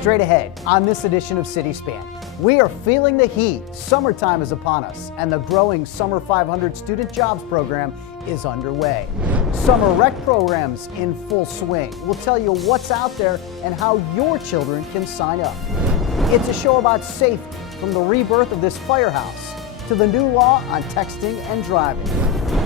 Straight ahead on this edition of City Span, we are feeling the heat. Summertime is upon us, and the growing Summer 500 Student Jobs Program is underway. Summer rec programs in full swing. We'll tell you what's out there and how your children can sign up. It's a show about safety, from the rebirth of this firehouse to the new law on texting and driving.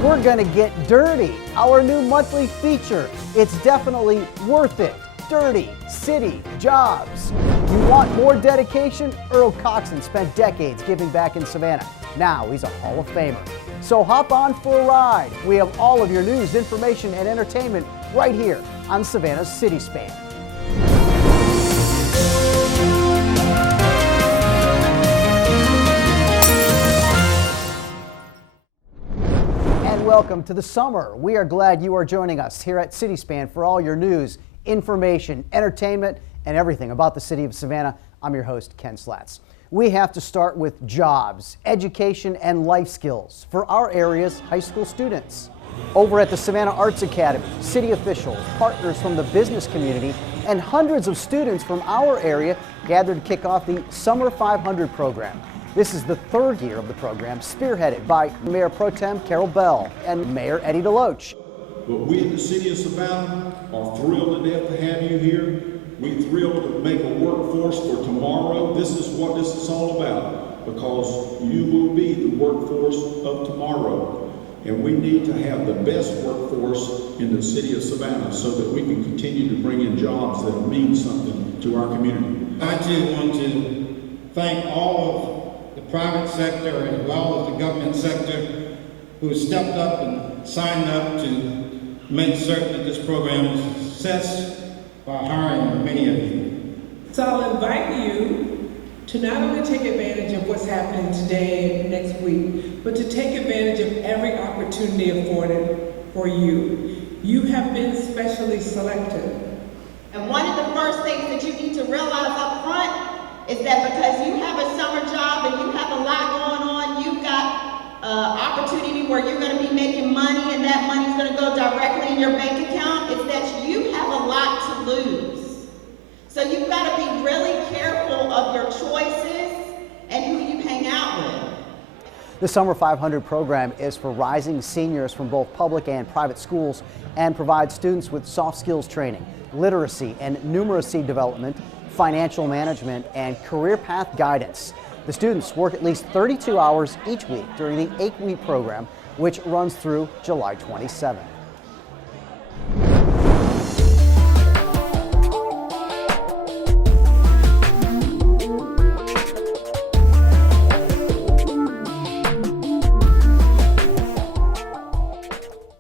We're gonna get dirty, our new monthly feature. It's definitely worth it. Dirty City Jobs. You want more dedication? Earl Coxon spent decades giving back in Savannah. Now he's a Hall of Famer. So hop on for a ride. We have all of your news, information, and entertainment right here on Savannah's City Span. And welcome to the summer. We are glad you are joining us here at City Span for all your news, information, entertainment, and everything about the city of Savannah. I'm your host, Ken Slatz. We have to start with jobs, education, and life skills for our area's high school students. Over at the Savannah Arts Academy, city officials, partners from the business community, and hundreds of students from our area gathered to kick off the Summer 500 program. This is the third year of the program, spearheaded by Mayor Pro Tem Carol Bell and Mayor Eddie DeLoach. But we at the city of Savannah are thrilled to death to have you here. We're thrilled to make a workforce for tomorrow. This is what this is all about, because you will be the workforce of tomorrow. And we need to have the best workforce in the city of Savannah so that we can continue to bring in jobs that mean something to our community. I too want to thank all of the private sector as well as the government sector who stepped up and signed up to make certain that this program is a success by hiring many of you. So I'll invite you to not only take advantage of what's happening today and next week, but to take advantage of every opportunity afforded for you. You have been specially selected. And one of the first things that you need to realize up front is that because you have a summer job and you have a lot going on, you've got opportunity where you're going to be making money and that money's going to go directly in your bank account. It's that you have a lot to lose. So you've got to be really careful of your choices and who you hang out with. The Summer 500 program is for rising seniors from both public and private schools and provides students with soft skills training, literacy and numeracy development, financial management, and career path guidance. The students work at least 32 hours each week during the 8-week program, which runs through July 27th.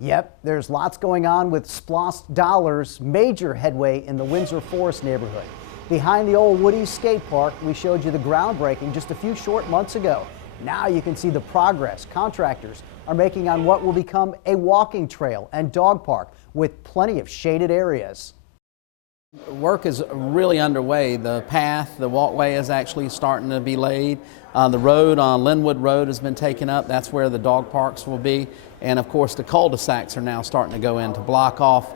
Yep, there's lots going on with SPLOST dollars, major headway in the Windsor Forest neighborhood. Behind the old Woody's skate park, we showed you the groundbreaking just a few short months ago. Now you can see the progress contractors are making on what will become a walking trail and dog park with plenty of shaded areas. Work is really underway. The path, the walkway is actually starting to be laid. The road on Linwood Road has been taken up. That's where the dog parks will be. And of course the cul-de-sacs are now starting to go in to block off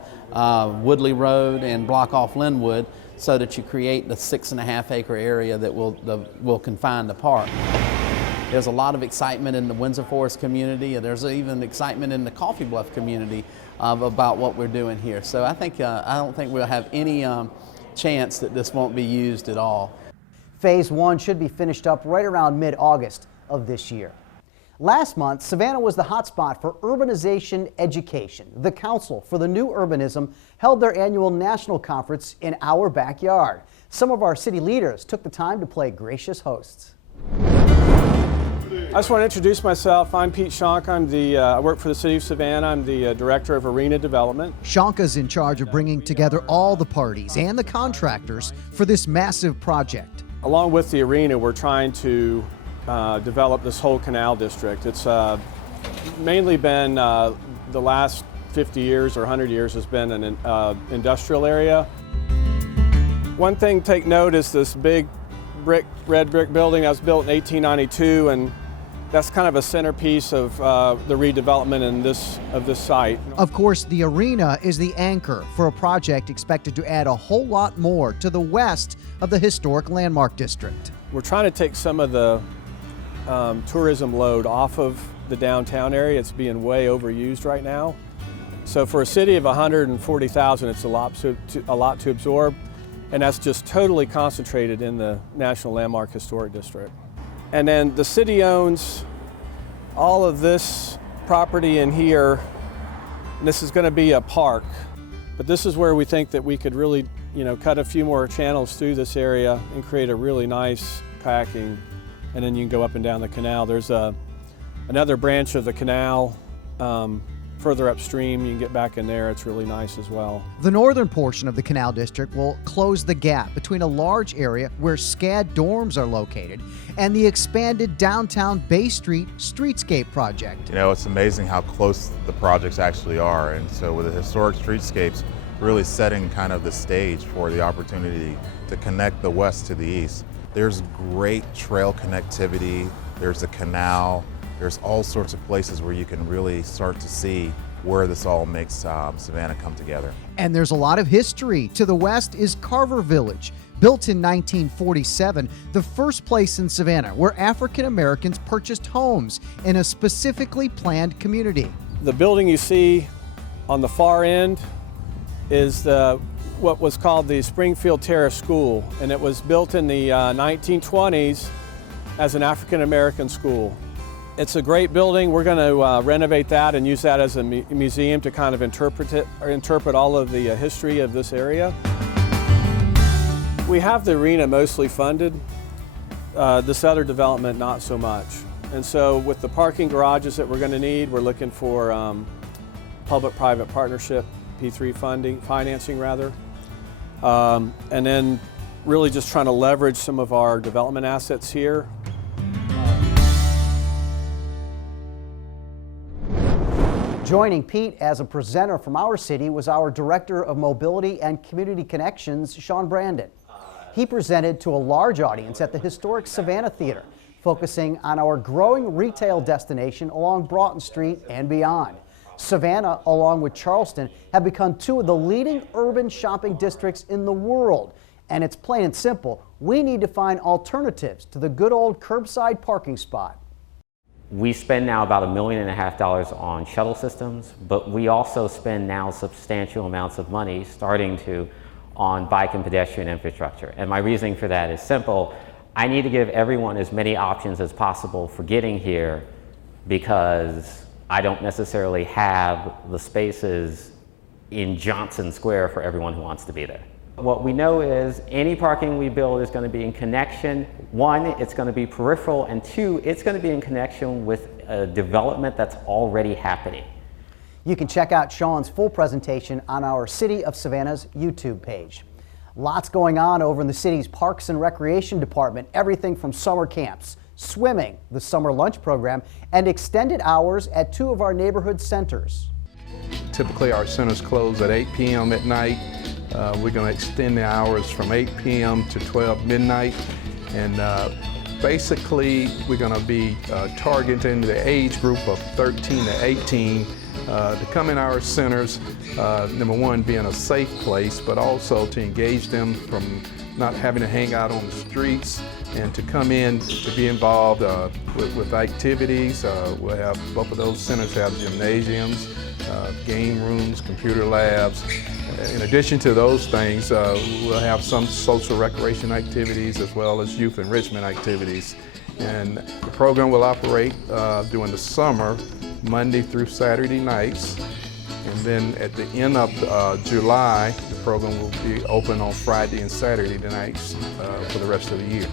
Woodley Road and block off Linwood, so that you create the 6.5 acre area that will confine the park. There's a lot of excitement in the Windsor Forest community. There's even excitement in the Coffee Bluff community about what we're doing here. So I don't think we'll have any chance that this won't be used at all. Phase 1 should be finished up right around mid-August of this year. Last month, Savannah was the hotspot for urbanization education. The Council for the New Urbanism held their annual national conference in our backyard. Some of our city leaders took the time to play gracious hosts. I just want to introduce myself. I'm Pete Schonk. I work for the City of Savannah. I'm the Director of Arena Development. Schonka's in charge of bringing together all the parties and the contractors for this massive project. Along with the arena, we're trying to develop this whole Canal District. It's mainly been the last 50 years or 100 years has been an industrial area. One thing to take note is this big red brick building that was built in 1892, and that's kind of a centerpiece of the redevelopment of this site. Of course, the arena is the anchor for a project expected to add a whole lot more to the west of the historic landmark district. We're trying to take some of the tourism load off of the downtown area. It's being way overused right now. So for a city of 140,000, it's a lot to absorb, and that's just totally concentrated in the National Landmark Historic District. And then the city owns all of this property in here, and this is going to be a park. But this is where we think that we could really, cut a few more channels through this area and create a really nice packing, and then you can go up and down the canal. There's another branch of the canal further upstream. You can get back in there. It's really nice as well. The northern portion of the Canal District will close the gap between a large area where SCAD dorms are located and the expanded downtown Bay Street streetscape project. It's amazing how close the projects actually are, and so with the historic streetscapes really setting kind of the stage for the opportunity to connect the west to the east. There's great trail connectivity, there's the canal, there's all sorts of places where you can really start to see where this all makes Savannah come together. And there's a lot of history. To the west is Carver Village, built in 1947, the first place in Savannah where African Americans purchased homes in a specifically planned community. The building you see on the far end is what was called the Springfield Terrace School, and it was built in the 1920s as an African American school. It's a great building. We're going to renovate that and use that as a museum to kind of interpret all of the history of this area. We have the arena mostly funded. This other development, not so much. And so with the parking garages that we're going to need, we're looking for public-private partnership, P3 financing rather. And then really just trying to leverage some of our development assets here. Joining Pete as a presenter from our city was our Director of Mobility and Community Connections, Sean Brandon. He presented to a large audience at the historic Savannah Theater, focusing on our growing retail destination along Broughton Street and beyond. Savannah, along with Charleston, have become two of the leading urban shopping districts in the world. And it's plain and simple, we need to find alternatives to the good old curbside parking spot. We spend now about $1.5 million on shuttle systems, but we also spend now substantial amounts of money on bike and pedestrian infrastructure. And my reasoning for that is simple. I need to give everyone as many options as possible for getting here because I don't necessarily have the spaces in Johnson Square for everyone who wants to be there. What we know is any parking we build is going to be in connection. One, it's going to be peripheral, and two, it's going to be in connection with a development that's already happening. You can check out Sean's full presentation on our City of Savannah's YouTube page. Lots going on over in the city's Parks and Recreation Department, everything from summer camps, swimming, the summer lunch program, and extended hours at two of our neighborhood centers. Typically our centers close at 8 p.m. at night. We're going to extend the hours from 8 p.m. to 12 midnight. And basically, we're going to be targeting the age group of 13 to 18 to come in our centers, number one, being a safe place, but also to engage them from not having to hang out on the streets and to come in to be involved with activities. We'll have both of those centers have gymnasiums, game rooms, computer labs. In addition to those things, we'll have some social recreation activities as well as youth enrichment activities. And the program will operate during the summer, Monday through Saturday nights. And then at the end of July, the program will be open on Friday and Saturday nights for the rest of the year.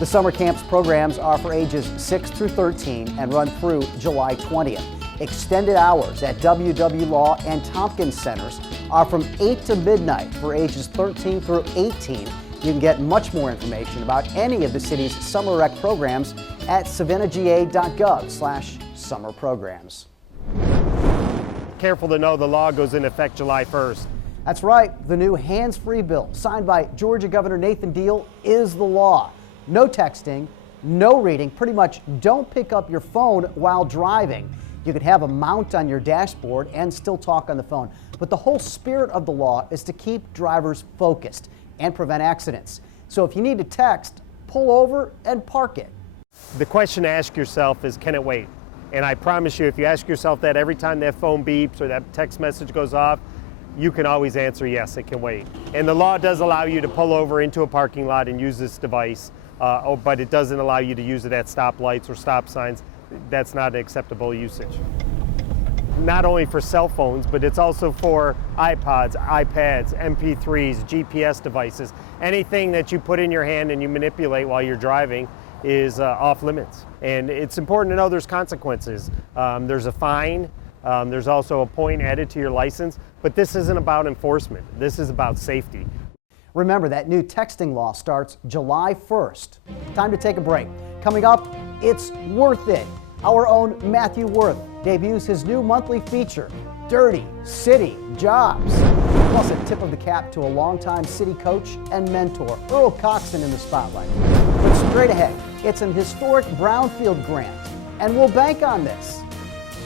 The summer camps programs are for ages 6 through 13 and run through July 20th. Extended hours at WW Law and Tompkins Centers are from 8 to midnight for ages 13 through 18. You can get much more information about any of the city's summer rec programs at savannahga.gov/summer programs. Careful to know the law goes into effect July 1st. That's right. The new hands-free bill signed by Georgia Governor Nathan Deal is the law. No texting, no reading, pretty much don't pick up your phone while driving. You could have a mount on your dashboard and still talk on the phone. But the whole spirit of the law is to keep drivers focused and prevent accidents. So if you need to text, pull over and park it. The question to ask yourself is, can it wait? And I promise you, if you ask yourself that every time that phone beeps or that text message goes off, you can always answer yes, it can wait. And the law does allow you to pull over into a parking lot and use this device, but it doesn't allow you to use it at stoplights or stop signs. That's not an acceptable usage. Not only for cell phones, but it's also for iPods, iPads, MP3s, GPS devices. Anything that you put in your hand and you manipulate while you're driving is off limits. And it's important to know there's consequences. There's a fine, there's also a point added to your license, but this isn't about enforcement. This is about safety. Remember, that new texting law starts July 1st. Time to take a break. Coming up, it's worth it. Our own Matthew Wirth debuts his new monthly feature, Dirty City Jobs. Plus a tip of the cap to a longtime city coach and mentor, Earl Coxon, in the spotlight. But straight ahead, it's an historic Brownfield Grant, and we'll bank on this.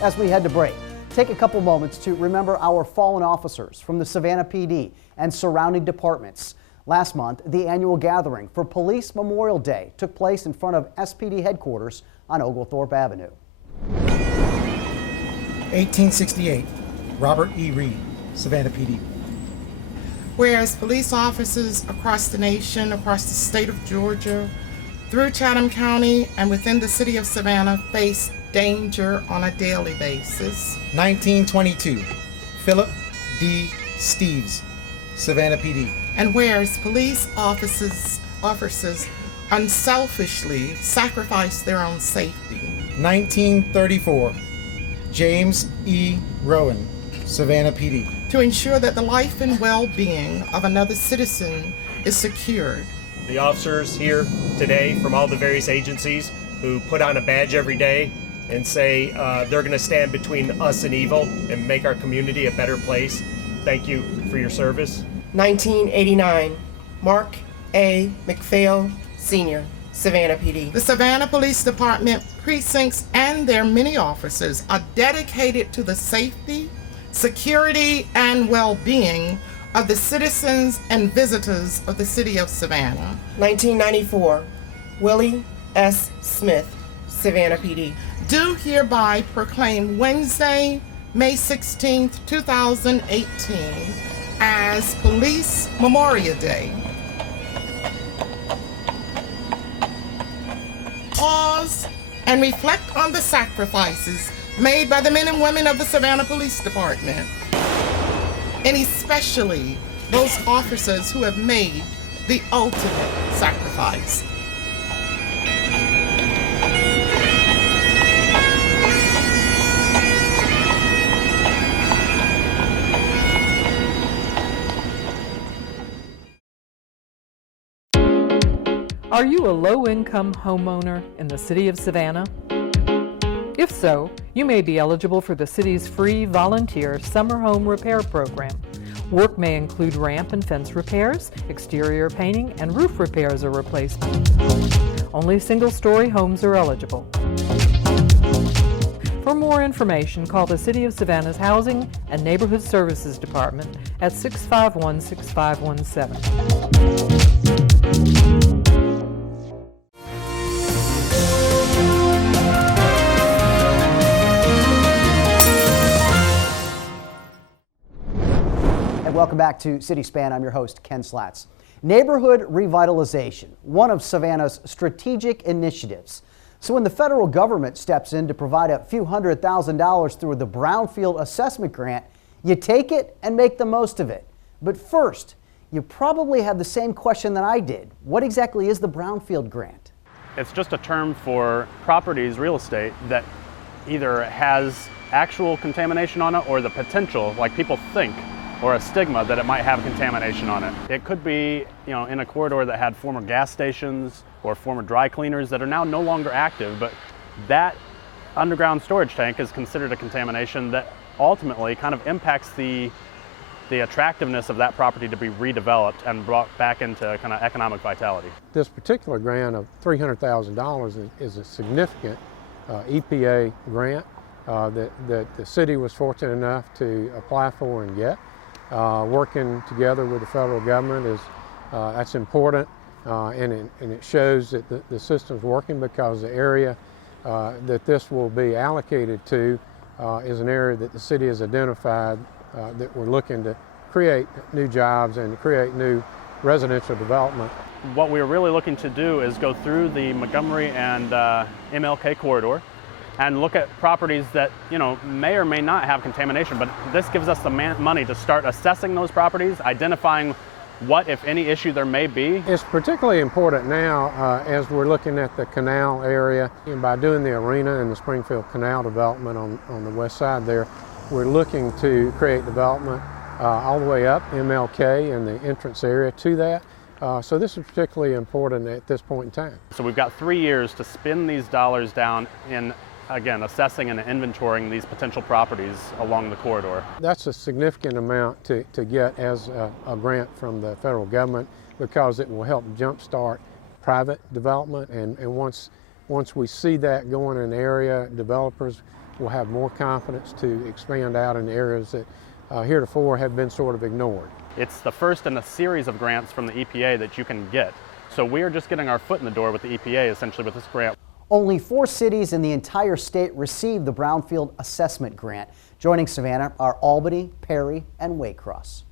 As we head to break, take a couple moments to remember our fallen officers from the Savannah PD and surrounding departments. Last month, the annual gathering for Police Memorial Day took place in front of SPD headquarters on Oglethorpe Avenue. 1868, Robert E. Reed, Savannah PD. Whereas police officers across the nation, across the state of Georgia, through Chatham County and within the city of Savannah face danger on a daily basis. 1922, Philip D. Steves, Savannah PD. And whereas police officers unselfishly sacrifice their own safety. 1934, James E. Rowan, Savannah PD. To ensure that the life and well-being of another citizen is secured. The officers here today from all the various agencies who put on a badge every day and say they're going to stand between us and evil and make our community a better place. Thank you for your service. 1989, Mark A. McPhail, Sr., Savannah PD. The Savannah Police Department precincts and their many officers are dedicated to the safety, security, and well-being of the citizens and visitors of the city of Savannah. 1994, Willie S. Smith, Savannah PD. Do hereby proclaim Wednesday, May 16th, 2018 as Police Memorial Day. Pause and reflect on the sacrifices made by the men and women of the Savannah Police Department, and especially those officers who have made the ultimate sacrifice. Are you a low-income homeowner in the city of Savannah? If so, you may be eligible for the city's free volunteer summer home repair program. Work may include ramp and fence repairs, exterior painting, and roof repairs or replacements. Only single-story homes are eligible. For more information, call the City of Savannah's Housing and Neighborhood Services Department at 651-6517. Welcome back to City Span. I'm your host, Ken Slatz. Neighborhood revitalization, one of Savannah's strategic initiatives. So when the federal government steps in to provide a few $100,000 through the Brownfield Assessment Grant, you take it and make the most of it. But first, you probably had the same question that I did. What exactly is the Brownfield Grant? It's just a term for properties, real estate, that either has actual contamination on it or the potential, like people think, or a stigma that it might have contamination on it. It could be, in a corridor that had former gas stations or former dry cleaners that are now no longer active, but that underground storage tank is considered a contamination that ultimately kind of impacts the the attractiveness of that property to be redeveloped and brought back into kind of economic vitality. This particular grant of $300,000 is a significant EPA grant that the city was fortunate enough to apply for and get. Working together with the federal government that's important, and it shows that the system's working, because the area that this will be allocated to is an area that the city has identified that we're looking to create new jobs and create new residential development. What we're really looking to do is go through the Montgomery and MLK corridor and look at properties that, you know, may or may not have contamination, but this gives us the money to start assessing those properties, identifying what, if any, issue there may be. It's particularly important now as we're looking at the canal area, and by doing the arena and the Springfield Canal development on the west side there, we're looking to create development all the way up MLK and the entrance area to that. So this is particularly important at this point in time. So we've got 3 years to spend these dollars down in, again, assessing and inventorying these potential properties along the corridor. That's a significant amount to get as a grant from the federal government, because it will help jumpstart private development, and once we see that going in an area, developers will have more confidence to expand out in areas that heretofore have been sort of ignored. It's the first in a series of grants from the EPA that you can get. So we are just getting our foot in the door with the EPA essentially with this grant. Only 4 cities in the entire state received the Brownfield Assessment Grant. Joining Savannah are Albany, Perry, and Waycross.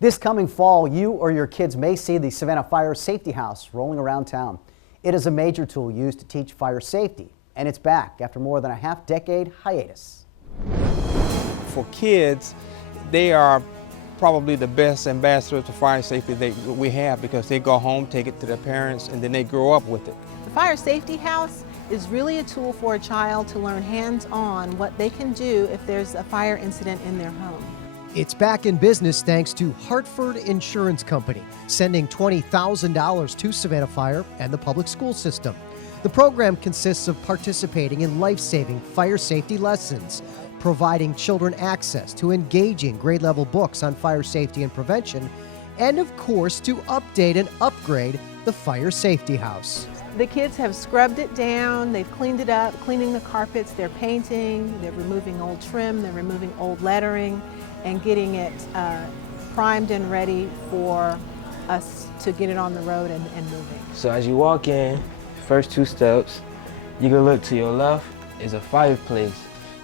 This coming fall, you or your kids may see the Savannah Fire Safety House rolling around town. It is a major tool used to teach fire safety, and it's back after more than a half-decade hiatus. For kids, they are probably the best ambassadors for fire safety that we have, because they go home, take it to their parents, and then they grow up with it. The Fire Safety House is really a tool for a child to learn hands-on what they can do if there's a fire incident in their home. It's back in business thanks to Hartford Insurance Company, sending $20,000 to Savannah Fire and the public school system. The program consists of participating in life-saving fire safety lessons, providing children access to engaging grade-level books on fire safety and prevention, and of course to update and upgrade the Fire Safety House. The kids have scrubbed it down, they've cleaned it up, cleaning the carpets, they're painting, they're removing old trim, they're removing old lettering, and getting it primed and ready for us to get it on the road and moving. So as you walk in, first 2 steps, you can look to your left is a fireplace.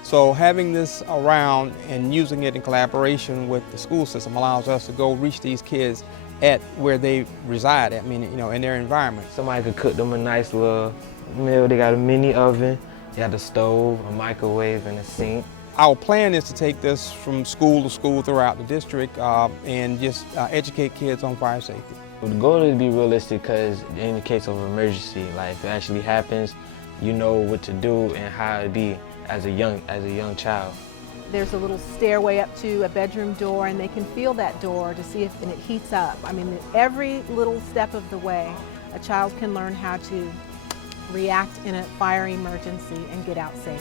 So having this around and using it in collaboration with the school system allows us to go reach these kids at where they reside, I mean, you know, in their environment. Somebody could cook them a nice little meal. They got a mini oven, they got a stove, a microwave, and a sink. Our plan is to take this from school to school throughout the district and just educate kids on fire safety. The goal is to be realistic, because in the case of an emergency, like if it actually happens, you know what to do and how to be as a young child. There's a little stairway up to a bedroom door, and they can feel that door to see if it heats up. I mean, every little step of the way, a child can learn how to react in a fire emergency and get out safely.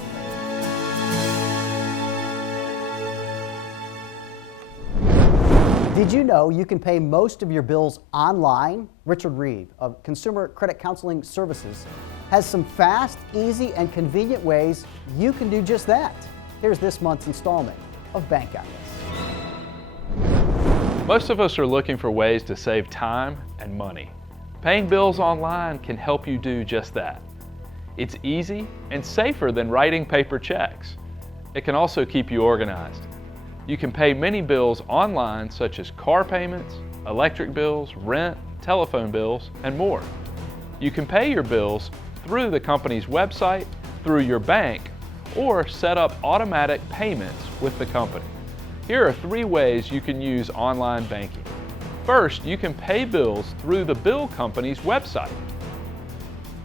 Did you know you can pay most of your bills online? Richard Reed of Consumer Credit Counseling Services has some fast, easy, and convenient ways you can do just that. Here's this month's installment of Bank Atlas. Most of us are looking for ways to save time and money. Paying bills online can help you do just that. It's easy and safer than writing paper checks. It can also keep you organized. You can pay many bills online, such as car payments, electric bills, rent, telephone bills, and more. You can pay your bills through the company's website, through your bank, or set up automatic payments with the company. Here are 3 ways you can use online banking. First, you can pay bills through the bill company's website.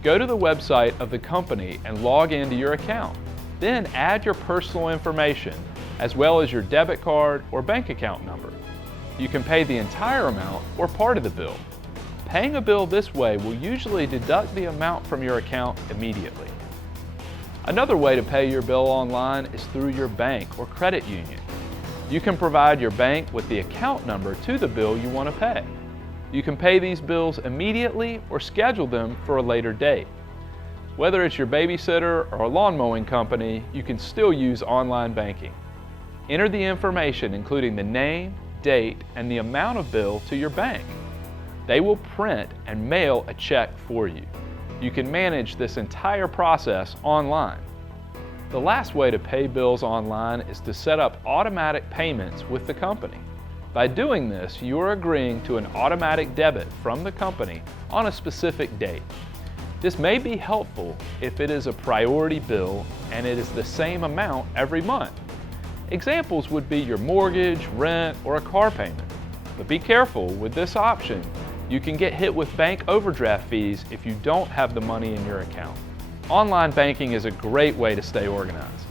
Go to the website of the company and log into your account. Then add your personal information, as well as your debit card or bank account number. You can pay the entire amount or part of the bill. Paying a bill this way will usually deduct the amount from your account immediately. Another way to pay your bill online is through your bank or credit union. You can provide your bank with the account number to the bill you want to pay. You can pay these bills immediately or schedule them for a later date. Whether it's your babysitter or a lawn mowing company, you can still use online banking. Enter the information including the name, date, and the amount of bill to your bank. They will print and mail a check for you. You can manage this entire process online. The last way to pay bills online is to set up automatic payments with the company. By doing this, you are agreeing to an automatic debit from the company on a specific date. This may be helpful if it is a priority bill and it is the same amount every month. Examples would be your mortgage, rent, or a car payment. But be careful, with this option, you can get hit with bank overdraft fees if you don't have the money in your account. Online banking is a great way to stay organized.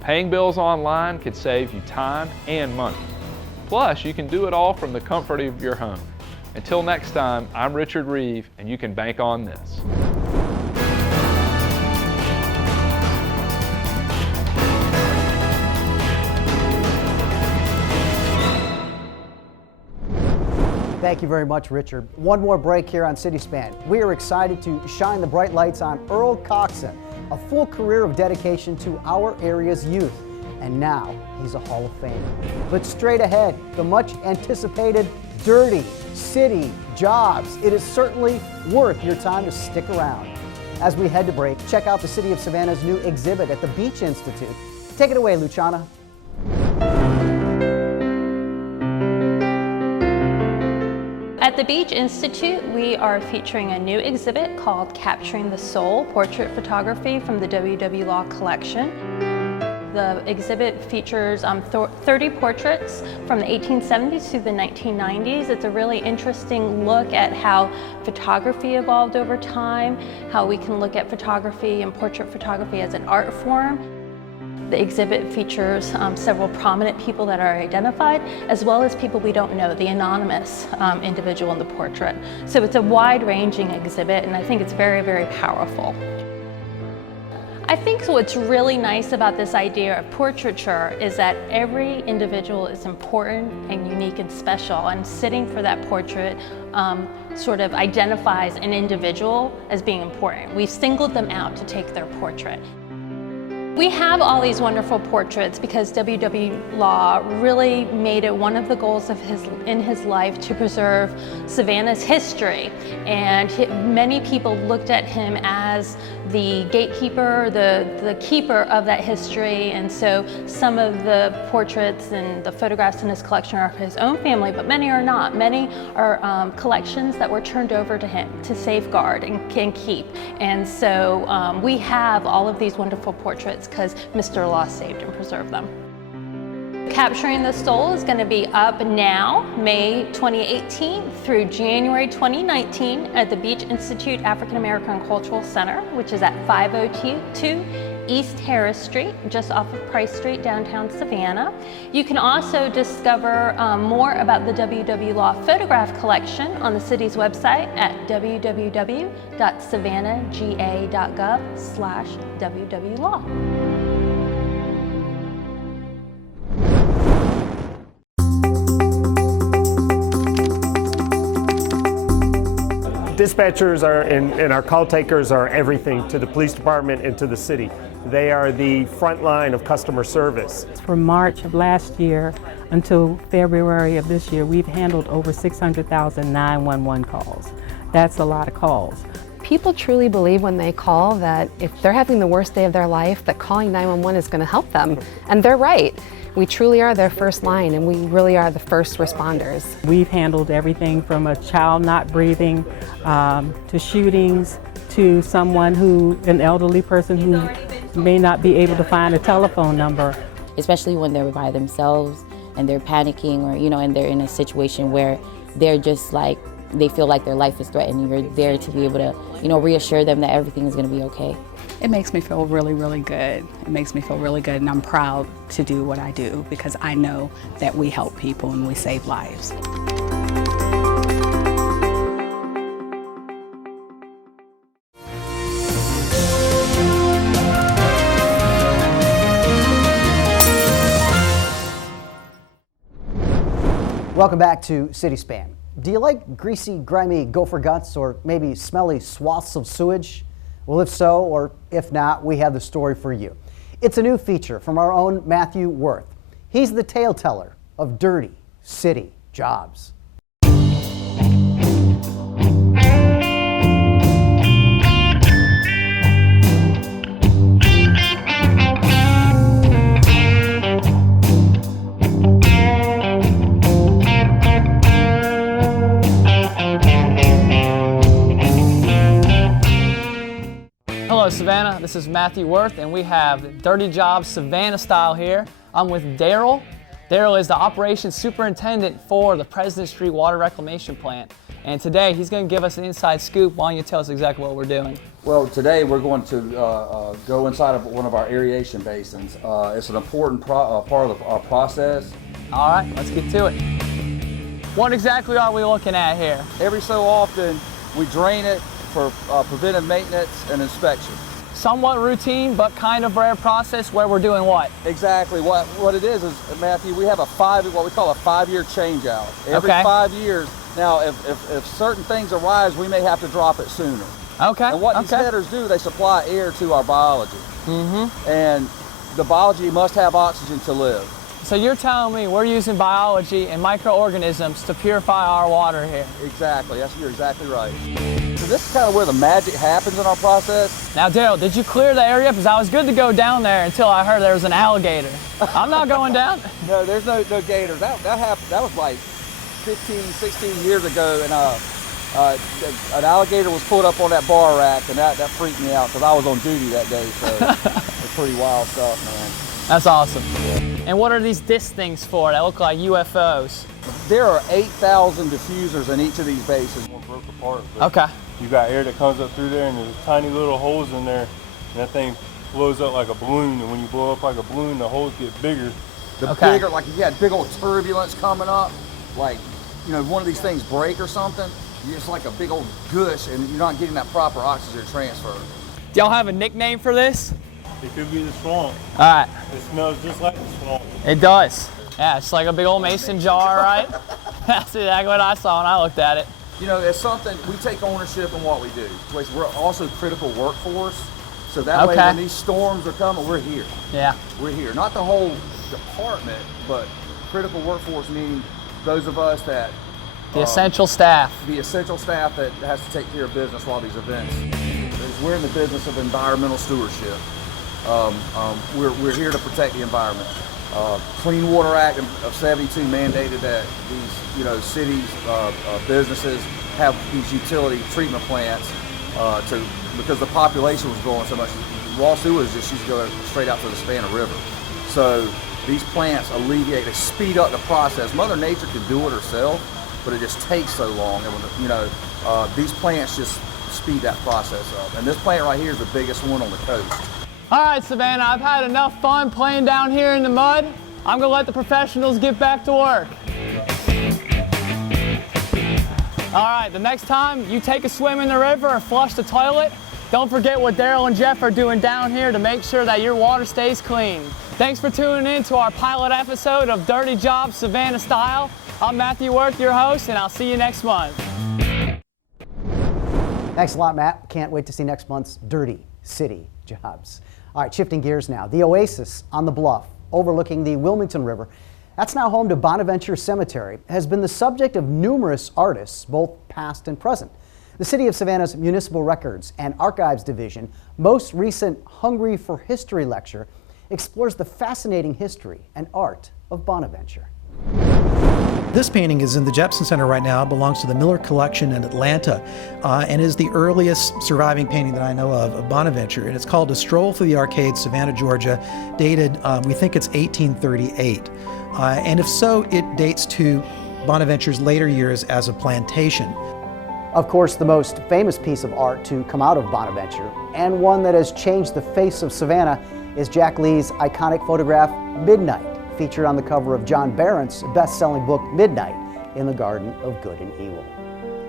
Paying bills online can save you time and money. Plus, you can do it all from the comfort of your home. Until next time, I'm Richard Reeve, and you can bank on this. Thank you very much, Richard. One more break here on City Span. We are excited to shine the bright lights on Earl Coxon, a full career of dedication to our area's youth. And now he's a Hall of Famer. But straight ahead, the much anticipated Dirty City Jobs. It is certainly worth your time to stick around. As we head to break, check out the City of Savannah's new exhibit at the Beach Institute. Take it away, Luciana. At the Beach Institute, we are featuring a new exhibit called Capturing the Soul, Portrait Photography from the W.W. Law Collection. The exhibit features 30 portraits from the 1870s through the 1990s. It's a really interesting look at how photography evolved over time, how we can look at photography and portrait photography as an art form. The exhibit features several prominent people that are identified, as well as people we don't know, the anonymous individual in the portrait. So it's a wide-ranging exhibit, and I think it's very, very powerful. I think what's really nice about this idea of portraiture is that every individual is important and unique and special, and sitting for that portrait sort of identifies an individual as being important. We've singled them out to take their portrait. We have all these wonderful portraits because W.W. Law really made it one of the goals of in his life to preserve Savannah's history. And many people looked at him as the gatekeeper, the keeper of that history. And so some of the portraits and the photographs in his collection are of his own family, but many are not. Many are collections that were turned over to him to safeguard and can keep. And so we have all of these wonderful portraits because Mr. Law saved and preserved them. Capturing the Soul is going to be up now, May 2018 through January 2019 at the Beach Institute African American Cultural Center, which is at 502 East Harris Street, just off of Price Street, downtown Savannah. You can also discover more about the W.W. Law photograph collection on the city's website at www.savannahga.gov/WW Law. Dispatchers and our call takers are everything to the police department and to the city. They are the front line of customer service. From March of last year until February of this year, we've handled over 600,000 911 calls. That's a lot of calls. People truly believe when they call that if they're having the worst day of their life, that calling 911 is going to help them. And they're right. We truly are their first line, and we really are the first responders. We've handled everything from a child not breathing to shootings to an elderly person who may not be able to find a telephone number. Especially when they're by themselves and they're panicking, or and they're in a situation where they're just like, they feel like their life is threatened. You're there to be able to reassure them that everything is going to be okay. It makes me feel really, really good. It makes me feel really good, and I'm proud to do what I do because I know that we help people and we save lives. Welcome back to City Span. Do you like greasy, grimy gopher guts or maybe smelly swaths of sewage? Well, if so, or if not, we have the story for you. It's a new feature from our own Matthew Wirth. He's the tale teller of dirty city jobs. Hello Savannah, this is Matthew Wirth and we have Dirty Jobs Savannah style here. I'm with Daryl. Daryl is the operations superintendent for the President Street Water Reclamation Plant. And today he's going to give us an inside scoop. Why don't you tell us exactly what we're doing? Well, today we're going to go inside of one of our aeration basins. It's an important part of our process. All right, let's get to it. What exactly are we looking at here? Every so often we drain it for preventive maintenance and inspection. Somewhat routine, but kind of rare process where we're doing what? Exactly. What it is, Matthew, we have what we call a 5-year change out. Every 5 years. Now, if certain things arise, we may have to drop it sooner. Okay. And what these headers do, they supply air to our biology. Mm-hmm. And the biology must have oxygen to live. So you're telling me we're using biology and microorganisms to purify our water here? Exactly. You're exactly right. So this is kind of where the magic happens in our process. Now, Daryl, did you clear the area? Because I was good to go down there until I heard there was an alligator. I'm not going down. No, there's no gators. That happened. That was like 15, 16 years ago, and an alligator was pulled up on that bar rack, and that freaked me out because I was on duty that day. So it's pretty wild stuff, man. That's awesome. And what are these disc things for that look like UFOs? There are 8,000 diffusers in each of these bases. One broke apart. Okay. You got air that comes up through there, and there's tiny little holes in there, and that thing blows up like a balloon. And when you blow up like a balloon, the holes get bigger. Bigger, like if you had big old turbulence coming up, like one of these things break or something, it's like a big old gush, and you're not getting that proper oxygen transfer. Do y'all have a nickname for this? It could be the swamp. All right. It smells just like the swamp. It does. Yeah, it's like a big old mason jar, right? That's exactly what I saw when I looked at it. It's something, we take ownership in what we do. We're also critical workforce, so that way when these storms are coming, we're here. Yeah. We're here. Not the whole department, but critical workforce meaning those of us that... The essential staff. The essential staff that has to take care of business while these events. We're in the business of environmental stewardship. We're here to protect the environment. Clean Water Act of '72 mandated that these cities, businesses have these utility treatment plants because the population was growing so much. Raw sewage just used to go straight out to the Savannah River. So these plants they speed up the process. Mother Nature can do it herself, but it just takes so long. And these plants just speed that process up. And this plant right here is the biggest one on the coast. All right, Savannah, I've had enough fun playing down here in the mud. I'm gonna let the professionals get back to work. All right, the next time you take a swim in the river or flush the toilet, don't forget what Daryl and Jeff are doing down here to make sure that your water stays clean. Thanks for tuning in to our pilot episode of Dirty Jobs Savannah Style. I'm Matthew Wirth, your host, and I'll see you next month. Thanks a lot, Matt. Can't wait to see next month's Dirty City Jobs. All right, shifting gears now. The Oasis on the bluff overlooking the Wilmington River, that's now home to Bonaventure Cemetery, has been the subject of numerous artists, both past and present. The City of Savannah's Municipal Records and Archives Division most recent Hungry for History lecture explores the fascinating history and art of Bonaventure. This painting is in the Jepson Center right now. It belongs to the Miller Collection in Atlanta and is the earliest surviving painting that I know of Bonaventure. And it's called A Stroll Through the Arcades, Savannah, Georgia, dated, we think it's 1838. And if so, it dates to Bonaventure's later years as a plantation. Of course, the most famous piece of art to come out of Bonaventure, and one that has changed the face of Savannah, is Jack Lee's iconic photograph, Midnight, featured on the cover of John Barrett's best-selling book, Midnight in the Garden of Good and Evil.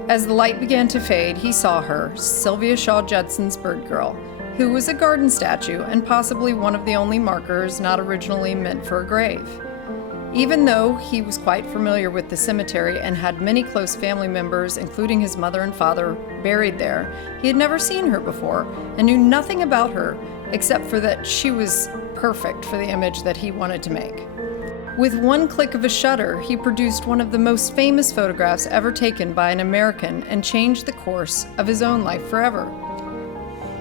As the light began to fade, he saw her, Sylvia Shaw Judson's Bird Girl, who was a garden statue and possibly one of the only markers not originally meant for a grave. Even though he was quite familiar with the cemetery and had many close family members, including his mother and father, buried there, he had never seen her before and knew nothing about her except for that she was perfect for the image that he wanted to make. With one click of a shutter, he produced one of the most famous photographs ever taken by an American and changed the course of his own life forever.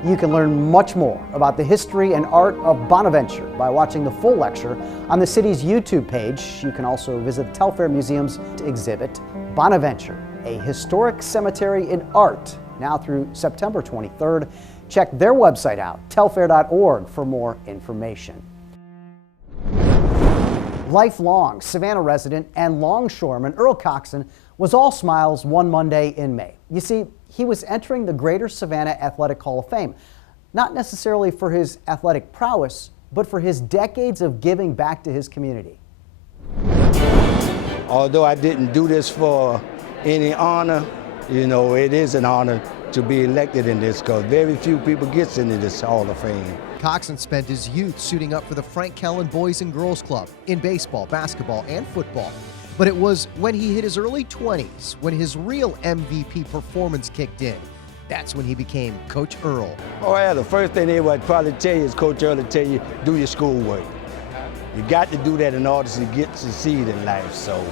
You can learn much more about the history and art of Bonaventure by watching the full lecture on the city's YouTube page. You can also visit the Telfair Museum's exhibit, Bonaventure, a historic cemetery in art, now through September 23rd. Check their website out, telfair.org, for more information. Lifelong Savannah resident and longshoreman Earl Coxon was all smiles one Monday in May. You see, he was entering the Greater Savannah Athletic Hall of Fame, not necessarily for his athletic prowess, but for his decades of giving back to his community. Although I didn't do this for any honor, you know, it is an honor to be elected in this, because very few people get into this Hall of Fame. Coxon spent his youth suiting up for the Frank Kellen Boys and Girls Club in baseball, basketball, and football. But it was when he hit his early 20s when his real MVP performance kicked in. That's when he became Coach Earl. Oh yeah, the first thing they would probably tell you is Coach Earl would tell you, do your schoolwork. You got to do that in order to get to succeed in life. So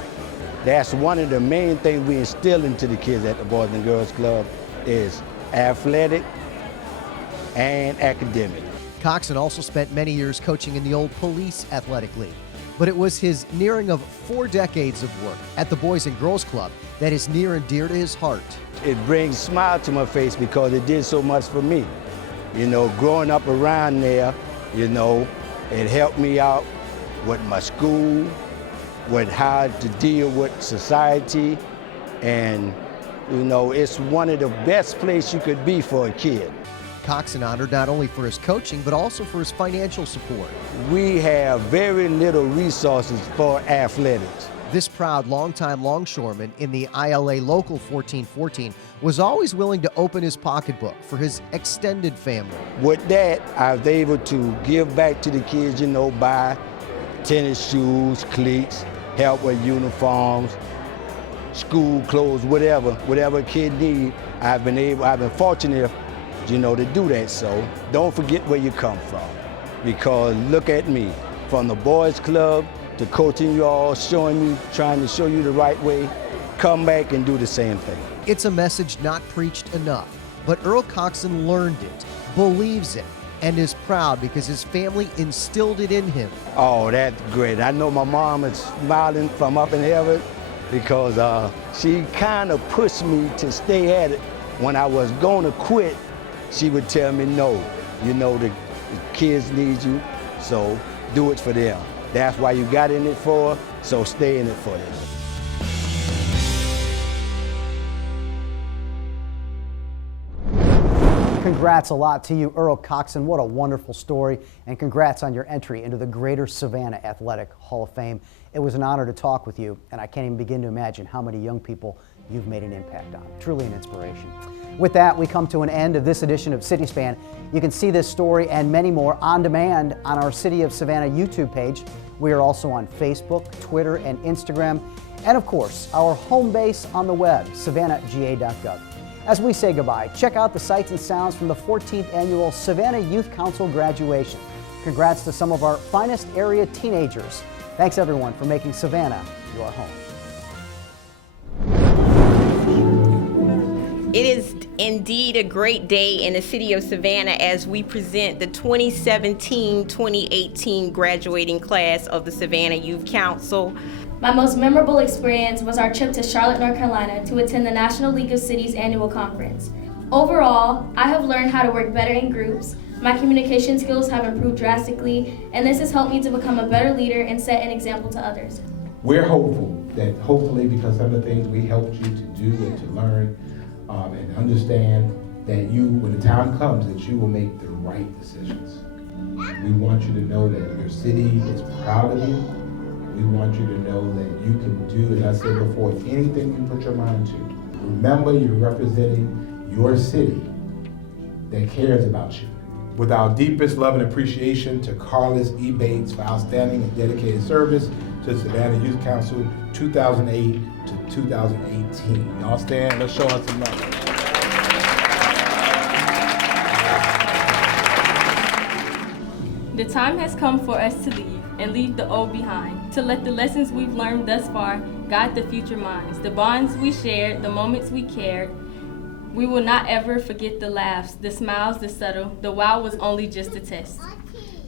that's one of the main things we instill into the kids at the Boys and Girls Club is athletic and academic. Coxon also spent many years coaching in the old Police Athletic League. But it was his nearing of 4 decades of work at the Boys and Girls Club that is near and dear to his heart. It brings a smile to my face because it did so much for me. You know, growing up around there, you know, it helped me out with my school, with how to deal with society, and, you know, it's one of the best places you could be for a kid. Coxon honored not only for his coaching, but also for his financial support. We have very little resources for athletics. This proud longtime longshoreman in the ILA Local 1414 was always willing to open his pocketbook for his extended family. With that, I was able to give back to the kids, you know, buy tennis shoes, cleats, help with uniforms, school clothes, whatever a kid needs. I've been fortunate, you know, to do that. So don't forget where you come from, because look at me, from the boys club to coaching you all, trying to show you the right way. Come back and do the same thing. It's a message not preached enough, but Earl Coxon learned it, believes it, and is proud because his family instilled it in him. Oh, that's great. I know my mom is smiling from up in heaven because she kind of pushed me to stay at it. When I was going to quit, she would tell me, no, you know, the kids need you, so do it for them. That's why you got in it for, so stay in it for them. Congrats a lot to you, Earl Coxon. What a wonderful story, and congrats on your entry into the Greater Savannah Athletic Hall of Fame. It was an honor to talk with you, and I can't even begin to imagine how many young people you've made an impact on. Truly an inspiration. With that, we come to an end of this edition of CitySpan. You can see this story and many more on demand on our City of Savannah YouTube page. We are also on Facebook, Twitter, and Instagram, and of course, our home base on the web, savannahga.gov. As we say goodbye, check out the sights and sounds from the 14th annual Savannah Youth Council graduation. Congrats to some of our finest area teenagers. Thanks everyone for making Savannah your home. It is indeed a great day in the city of Savannah as we present the 2017-2018 graduating class of the Savannah Youth Council. My most memorable experience was our trip to Charlotte, North Carolina to attend the National League of Cities annual conference. Overall, I have learned how to work better in groups, my communication skills have improved drastically, and this has helped me to become a better leader and set an example to others. We're hopeful that hopefully because some of the things we helped you to do and to learn and understand that you, when the time comes, that you will make the right decisions. We want you to know that your city is proud of you. We want you to know that you can do, as I said before, anything you put your mind to. Remember, you're representing your city that cares about you. With our deepest love and appreciation to Carlos E. Bates for outstanding and dedicated service to Savannah Youth Council 2008 to 2018. Y'all stand, let's show us some love. The time has come for us to leave and leave the old behind, to let the lessons we've learned thus far guide the future minds, the bonds we shared, the moments we cared. We will not ever forget the laughs, the smiles, the subtle, the wow was only just a test.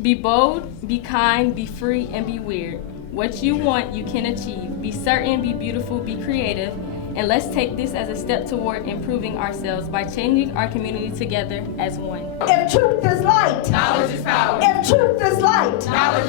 Be bold, be kind, be free, and be weird. What you want, you can achieve. Be certain, be beautiful, be creative, and let's take this as a step toward improving ourselves by changing our community together as one. If truth is light, knowledge is power. If truth is light, knowledge